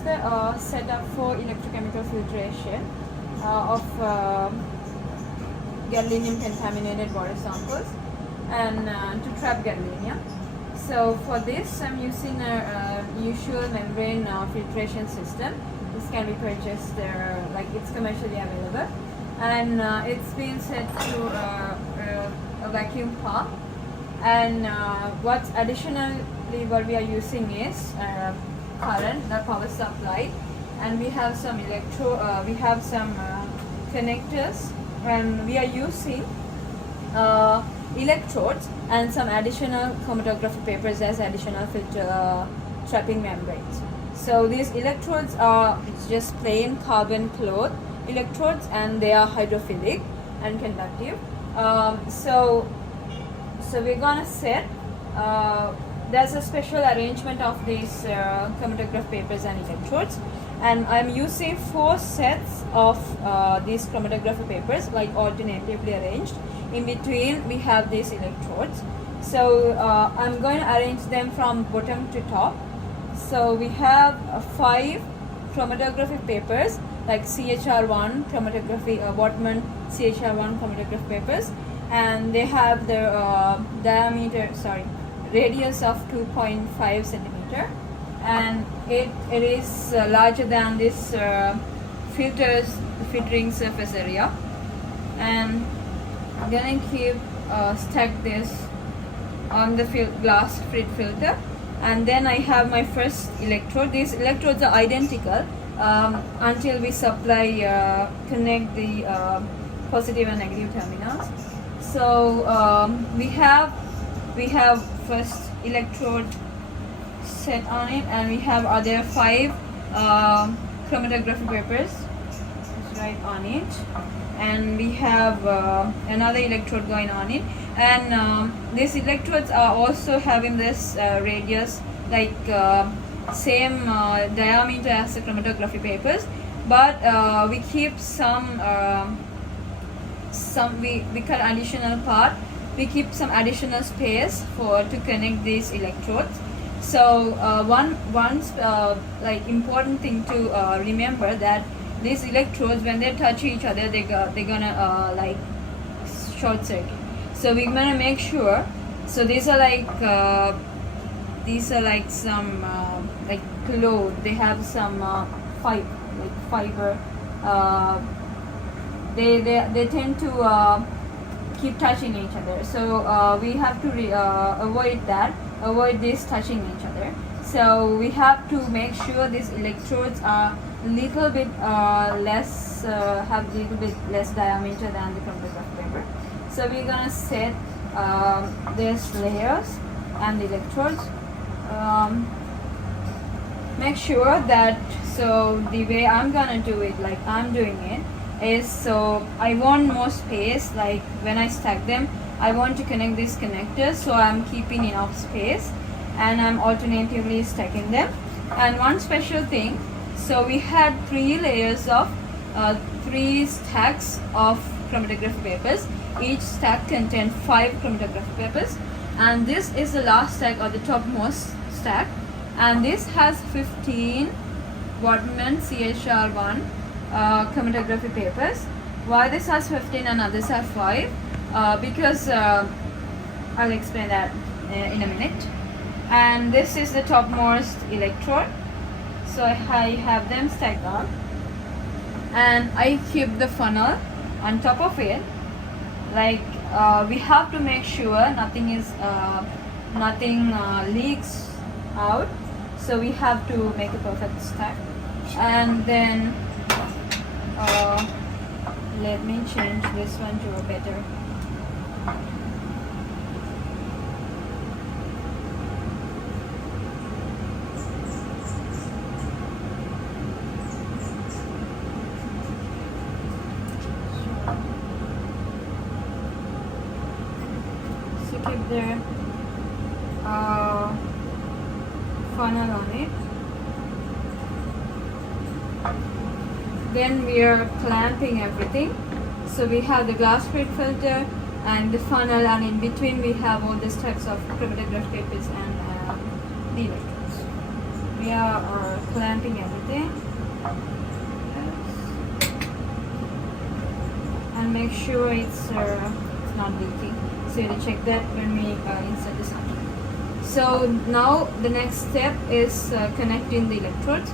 the setup for electrochemical filtration of gadolinium contaminated water samples and to trap gadolinium. So for this I'm using a usual membrane filtration system. This can be purchased like it's commercially available, and it's been set to a vacuum pump. And what additionally what we are using is current, the power supply, and we have some connectors, and we are using electrodes and some additional chromatography papers as additional filter trapping membranes. So these electrodes are just plain carbon cloth electrodes, and they are hydrophilic and conductive. So we're gonna set there's a special arrangement of these chromatograph papers and electrodes, and I'm using 4 sets of these chromatography papers, like alternatively arranged. In between we have these electrodes. So I'm going to arrange them from bottom to top. So we have 5 chromatography papers, like CHR1 chromatography, Wattman CHR1 chromatography papers, and they have the radius of 2.5 centimeter, and it is larger than this filtering surface area. And I'm gonna stack this on the glass filter, and then I have my first electrode. These electrodes are identical until we connect the positive and negative terminals. So we have first electrode set on it, and we have other 5 chromatography papers right on it, and we have another electrode going on it. And these electrodes are also having this radius, like same diameter as the chromatography papers, but we keep we cut additional part. We keep some additional space to connect these electrodes. So one important thing to remember, that these electrodes, when they touch each other, they're gonna like short circuit. So we're gonna make sure. So these are like some like cloth. They have some fiber. They tend to keep touching each other. So we have to avoid this touching each other. So we have to make sure these electrodes are little bit less, have little bit less diameter than the chromatograph paper. So we're gonna set these layers and the electrodes. Make sure that, so the way I'm gonna do it, like I'm doing it, is, so I want more space. Like when I stack them, I want to connect these connectors, so I'm keeping enough space, and I'm alternatively stacking them. And one special thing, so we had 3 layers of 3 stacks of chromatography papers. Each stack contained 5 chromatography papers, and this is the last stack, or the topmost stack, and this has 15 Wattman CHR1 chromatography papers. Why this has 15 and others have 5? Because I'll explain that in a minute. And this is the topmost electrode. So I have them stacked on, and I keep the funnel on top of it. Like we have to make sure nothing leaks out. So we have to make a perfect stack. And then let me change this one to a better. So keep the funnel on it. Then we are clamping everything. So we have the glass filter and the funnel, and in between we have all the stacks of chromatograph papers and the electrodes. we are clamping everything. And make sure it's not leaking. So you have to check that when we insert the socket. So now the next step is connecting the electrodes.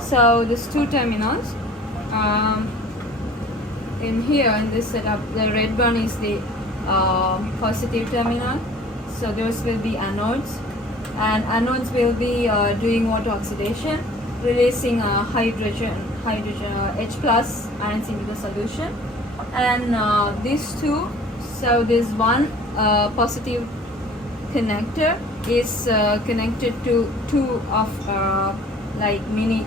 So there's two terminals. In here in this setup, the red one is the positive terminal. So those will be anodes, and anodes will be doing water oxidation, releasing hydrogen H plus ions into the solution. And these two, so this one positive connector is connected to two of like mini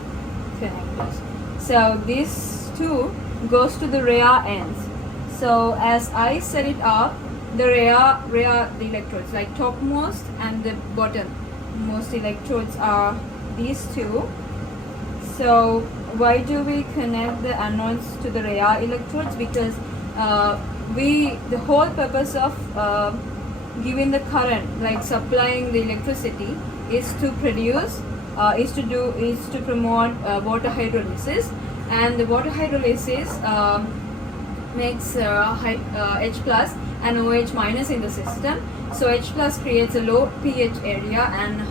connectors. So these two goes to the rear ends. So as I set it up, the rear the electrodes, like topmost and the bottommost electrodes are these two. So why do we connect the anodes to the rear electrodes? Because the whole purpose of giving the current, like supplying the electricity, is to produce is to promote water hydrolysis, and the water hydrolysis makes H plus and OH minus in the system. So H plus creates a low pH area and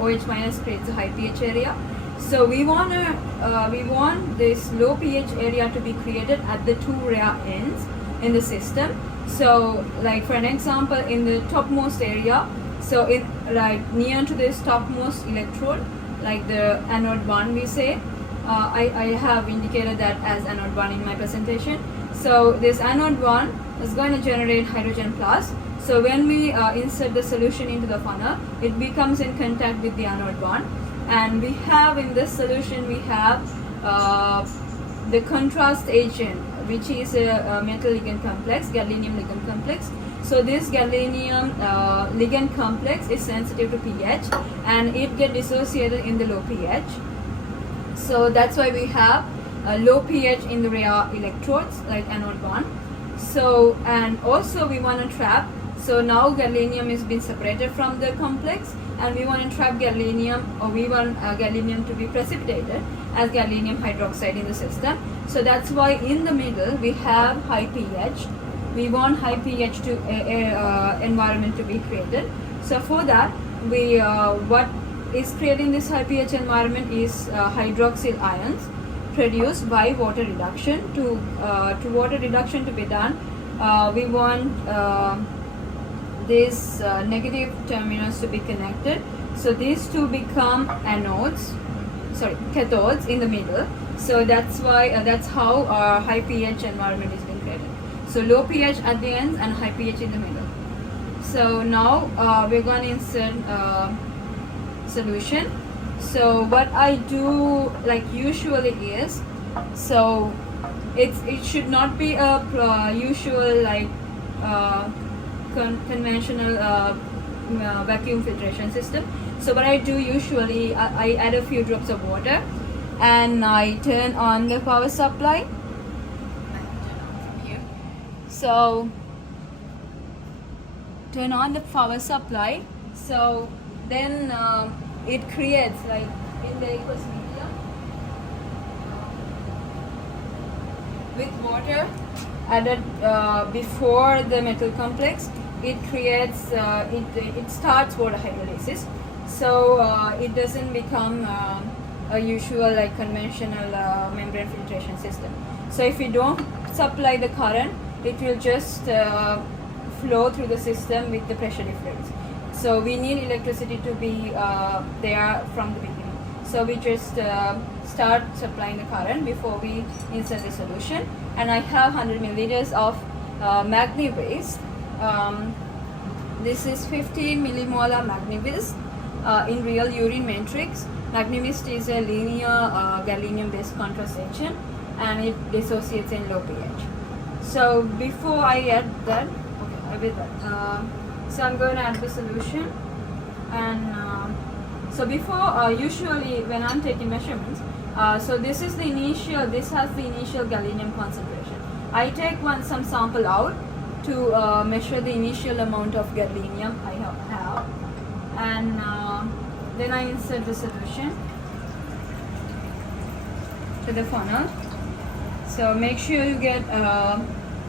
OH minus creates a high pH area. So we want this low pH area to be created at the two rear ends in the system. So like for an example, in the topmost area, so in like near to this topmost electrode, like the anode 1 we say, I have indicated that as anode 1 in my presentation. So this anode 1 is going to generate hydrogen plus. So when we insert the solution into the funnel, it becomes in contact with the anode 1, and we have in this solution we have the contrast agent, which is a metal ligand complex, gadolinium ligand complex. So this gadolinium ligand complex is sensitive to pH, and it gets dissociated in the low pH. So that's why we have a low pH in the rear electrodes, like anode 1. So, and also we want to trap, so now gadolinium is being separated from the complex, and we want to trap gadolinium, or we want gadolinium to be precipitated as gadolinium hydroxide in the system. So that's why in the middle we have high pH. We want high pH to environment to be created. So for that, we what is creating this high pH environment is hydroxyl ions produced by water reduction. To water reduction to be done, we want these negative terminals to be connected. So these two become cathodes in the middle. So that's why that's how our high pH environment is being created. So low pH at the ends and high pH in the middle. So now we're going to insert solution. So what I do like usually is, so it should not be a usual like conventional vacuum filtration system. So what I do usually, I add a few drops of water and I turn on the power supply. So turn on the power supply. So then it creates, like in the aqueous medium with water added before the metal complex, it creates it starts water hydrolysis. So it doesn't become a usual like conventional membrane filtration system. So if you don't supply the current, it will just flow through the system with the pressure difference. So we need electricity to be there from the beginning. So we just start supplying the current before we insert the solution. And I have 100 milliliters of magni-waste. This is 50 millimolar magni-waste in real urine matrix. Magni-waste is a linear gadolinium-based contrast agent, and it dissociates in low pH. So before I add that, okay, I will that. So I'm going to add the solution, and so before usually when I'm taking measurements, so this is the initial. This has the initial gadolinium concentration. I take some sample out to measure the initial amount of gadolinium I have, and then I insert the solution to the funnel. So make sure you get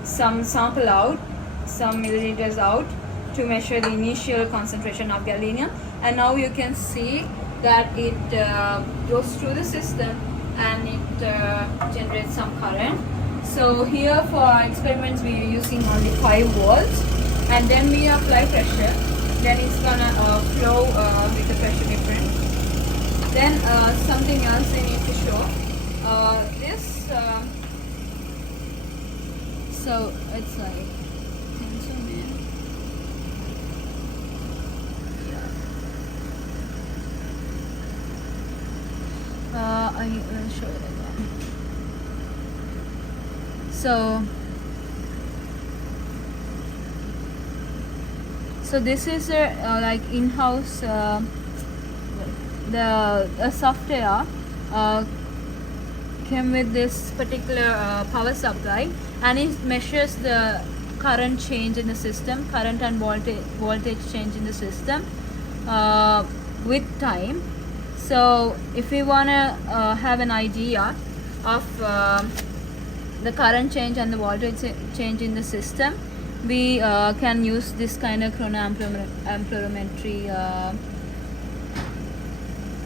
some sample out, some milliliters out, to measure the initial concentration of gadolinium. And now you can see that it goes through the system and it generates some current. So here for our experiments we are using only 5 volts, and then we apply pressure, then it's gonna flow with the pressure difference. Then something else I need to show, this so it's like I will show it again. So this is a like in-house the software came with this particular power supply, and it measures the current change in the system, current and voltage change in the system with time. So if we want to have an idea of the current change and the voltage change in the system, we can use this kind of chronoamperometry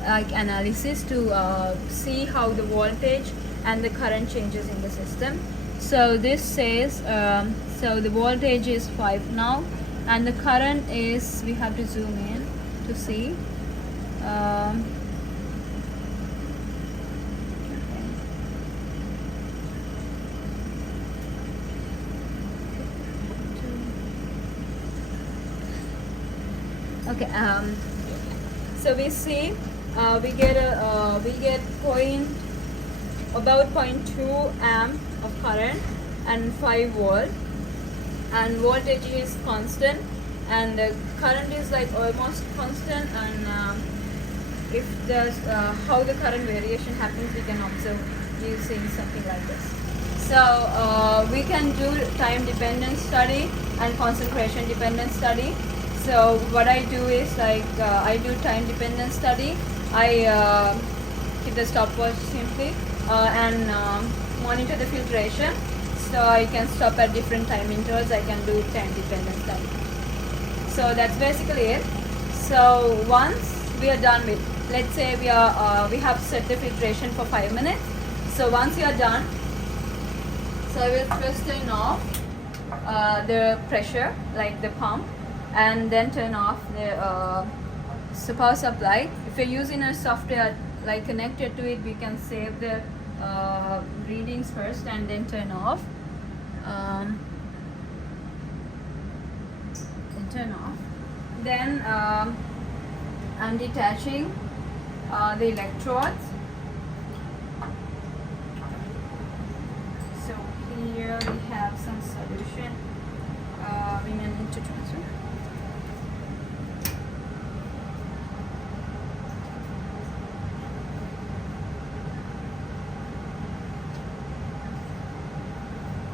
like analysis to see how the voltage and the current changes in the system. So this says so the voltage is 5 now, and the current is, we have to zoom in to see. Okay, so we see we get about 0.2 amp of current and 5 volt, and voltage is constant, and the current is like almost constant, and if there's how the current variation happens, we can observe using something like this. So we can do time dependent study and concentration dependent study. So what I do is like I do time dependent study. I keep the stopwatch simply and monitor the filtration. So I can stop at different time intervals. I can do time dependent study. So that's basically it. So once we are done with, let's say we have set the filtration for 5 minutes. So once you are done, so I will first turn off the pressure, like the pump, and then turn off the power supply. If you're using a software like connected to it, we can save the readings first and then turn off. Then I'm detaching the electrodes. So here we have some solution we may need to transfer.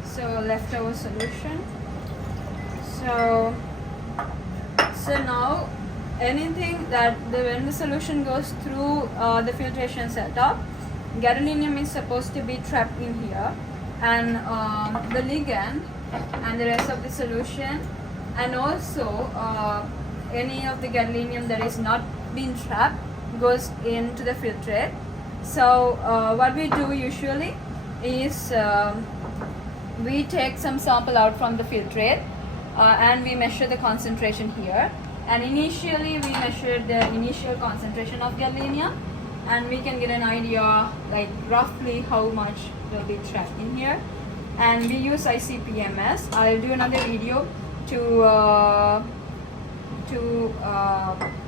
So leftover solution. So now anything that when the solution goes through the filtration setup, gadolinium is supposed to be trapped in here, and the ligand and the rest of the solution, and also any of the gadolinium that is not being trapped goes into the filtrate. So what we do usually is we take some sample out from the filtrate and we measure the concentration here, and initially we measured the initial concentration of gadolinium, and we can get an idea like roughly how much will be trapped in here, and we use ICP-MS. I'll do another video to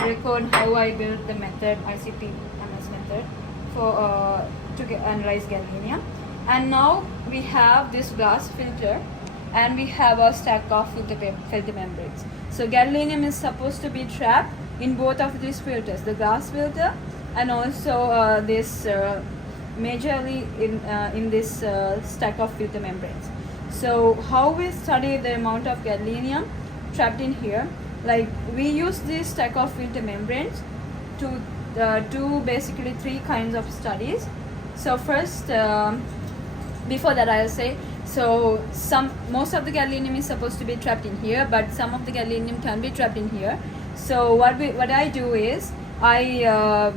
record how I built the method, ICP-MS method, for to analyze gadolinium. And now we have this glass filter, and we have a stack of filter membranes. So gadolinium is supposed to be trapped in both of these filters, the glass filter and also this majorly in this stack of filter membranes. So how we study the amount of gadolinium trapped in here, like we use this stack of filter membranes basically three kinds of studies. So first, before that I'll say, so most of the gadolinium is supposed to be trapped in here, but some of the gadolinium can be trapped in here. So what I do is I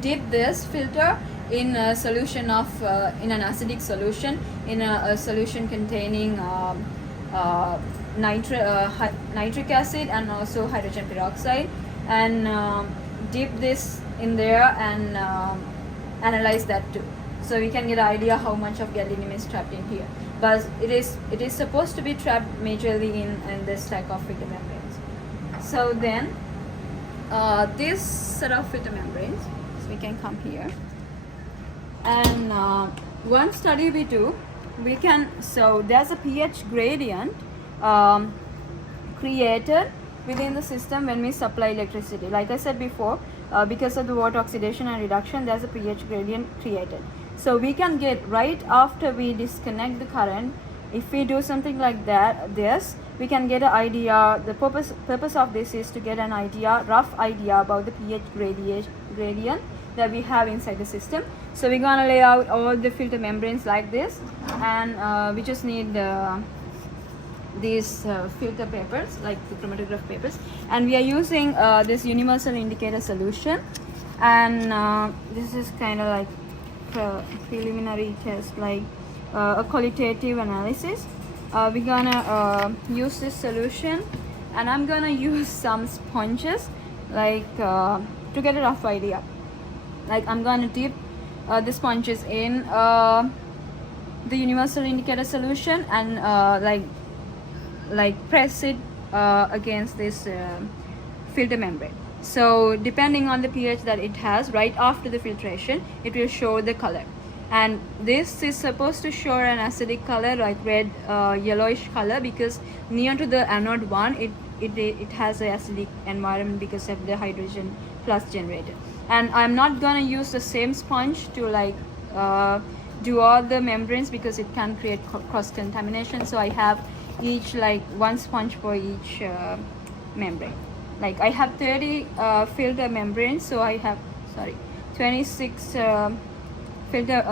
dip this filter in a solution of in an acidic solution, in a solution containing nitric acid and also hydrogen peroxide, and dip this in there and analyze that too, so we can get an idea how much of gadolinium is trapped in here. But it is supposed to be trapped majorly in this type of filter membranes. So then this set of filter membranes, so we can come here, and one study we do, we can, so there's a pH gradient created within the system when we supply electricity. Like I said before, because of the water oxidation and reduction, there's a pH gradient created. So we can get, right after we disconnect the current, if we do something like that, we can get an idea. The purpose of this is to get an idea, rough idea about the pH gradient that we have inside the system. So we're gonna lay out all the filter membranes like this, and we just need these filter papers, like the chromatograph papers, and we are using this universal indicator solution, and this is kind of like preliminary test, like a qualitative analysis. We're gonna use this solution, and I'm gonna use some sponges, like to get a rough idea. Like I'm gonna dip the sponges in the universal indicator solution, and like press it against this filter membrane. So depending on the pH that it has, right after the filtration, it will show the color. And this is supposed to show an acidic color, like red yellowish color, because near to the anode one, it has an acidic environment because of the hydrogen plus generated. And I'm not gonna use the same sponge to like do all the membranes, because it can create cross contamination. So I have each, like one sponge for each membrane. Like I have 30 filter membranes, so I have 26 filter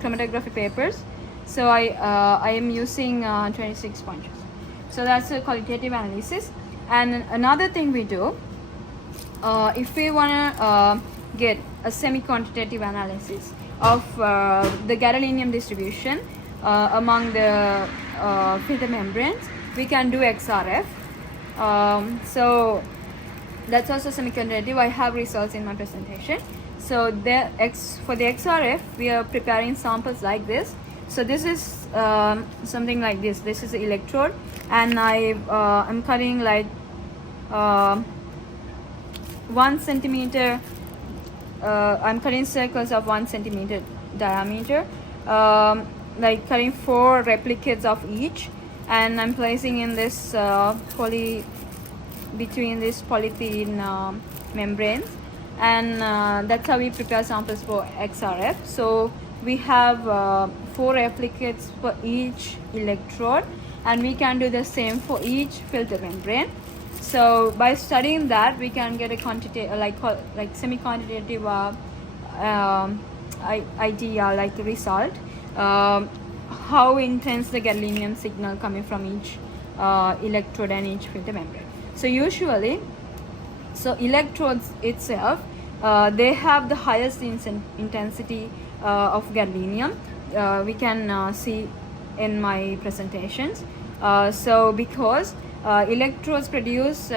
chromatography papers. So I am using 26 sponges. So that's a qualitative analysis. And another thing we do, if we wanna get a semi-quantitative analysis of the gadolinium distribution among the filter membranes, we can do XRF. So that's also semi-quantitative. I have results in my presentation. So for the XRF, we are preparing samples like this. So this is something like this. This is the electrode, and I'm cutting like 1 centimeter. I'm cutting circles of 1 centimeter diameter, like cutting 4 replicates of each, and I'm placing in this between these polythene membranes, and that's how we prepare samples for XRF. So we have 4 replicates for each electrode, and we can do the same for each filter membrane. So by studying that, we can get a quantity, like semi-quantitative idea, like the result, how intense the gadolinium signal coming from each electrode and each filter membrane. So usually, electrodes itself, they have the highest intensity of gadolinium. We can see in my presentations. So because electrodes produce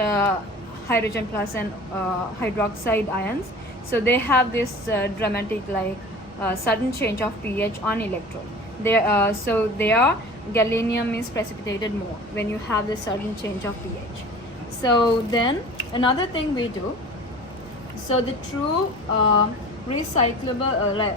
hydrogen plus and hydroxide ions, so they have this dramatic, like sudden change of pH on electrode. So their gadolinium is precipitated more when you have the sudden change of pH. So then another thing we do, so the true recyclable,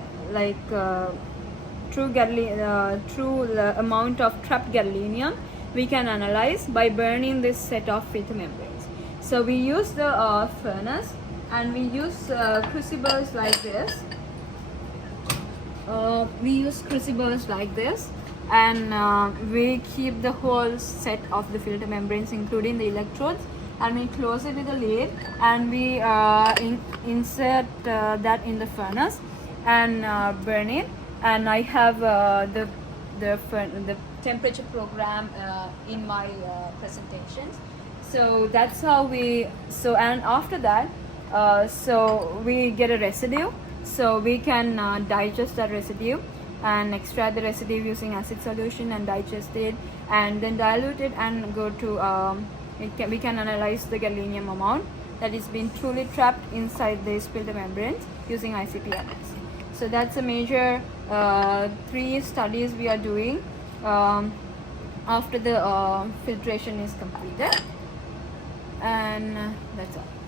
true amount of trapped gadolinium, we can analyze by burning this set of filter membranes. So we use the furnace, and we use crucibles like this. And we keep the whole set of the filter membranes, including the electrodes, and we close it with a lid, and we insert that in the furnace and burn it. And I have the temperature program in my presentations. So that's how we, so and after that so we get a residue, so we can digest that residue and extract the residue using acid solution and digest it, and then dilute it and go to we can analyze the gadolinium amount that is being truly trapped inside these filter membranes using ICP-MS. So that's a major 3 studies we are doing after the filtration is completed, and that's all.